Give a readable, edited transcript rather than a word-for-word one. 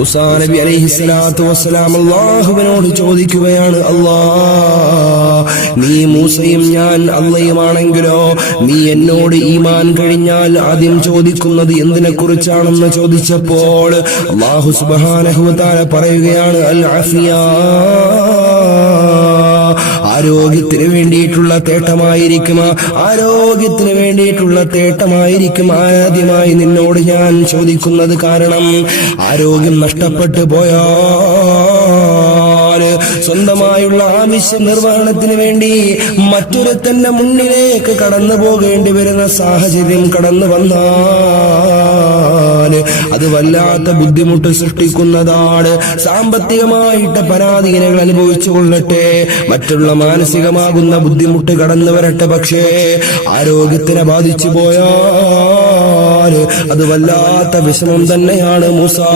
മൂസാ നബി അലൈഹിസ്സലാത്തു വസ്സലാം അല്ലാഹുവിനോട് ചോദിക്കുകയാണ്, നീ മൂസയും ഞാൻ അള്ളയുമാണെങ്കിലോ നീ എന്നോട് ഈമാൻ കഴിഞ്ഞാൽ ആദ്യം ചോദിക്കുന്നത് എന്തിനെ കുറിച്ചാണെന്ന് ചോദിച്ചപ്പോൾ അല്ലാഹു സുബ്ഹാനഹു വ തആല പറയുകയാണ്, അൽ ആഫിയ, ആരോഗ്യത്തിന് വേണ്ടിയിട്ടുള്ള തേട്ടമായിരിക്കും, ആരോഗ്യത്തിന് വേണ്ടിയിട്ടുള്ള തേട്ടമായിരിക്കും ആദ്യമായി നിന്നോട് ഞാൻ ചോദിക്കുന്നത്. കാരണം ആരോഗ്യം നഷ്ടപ്പെട്ടു പോയാൽ സ്വന്തമായുള്ള ആവശ്യ നിർവഹണത്തിന് വേണ്ടി മറ്റൊരുത്തന്റെ മുന്നിലേക്ക് കടന്നു പോകേണ്ടി വരുന്ന സാഹചര്യം കടന്നു വന്നാൽ അത് വല്ലാത്ത ബുദ്ധിമുട്ട് സൃഷ്ടിക്കുന്നതാണ്. സാമ്പത്തികമായിട്ട് പരാധീനങ്ങൾ അനുഭവിച്ചു കൊള്ളട്ടെ, മറ്റുള്ള മാനസികമാകുന്ന ബുദ്ധിമുട്ട് കടന്നു വരട്ടെ, പക്ഷേ ആരോഗ്യത്തിനെ ബാധിച്ചു പോയാൽ അത് വല്ലാത്ത വിഷമം തന്നെയാണ് മൂസാ.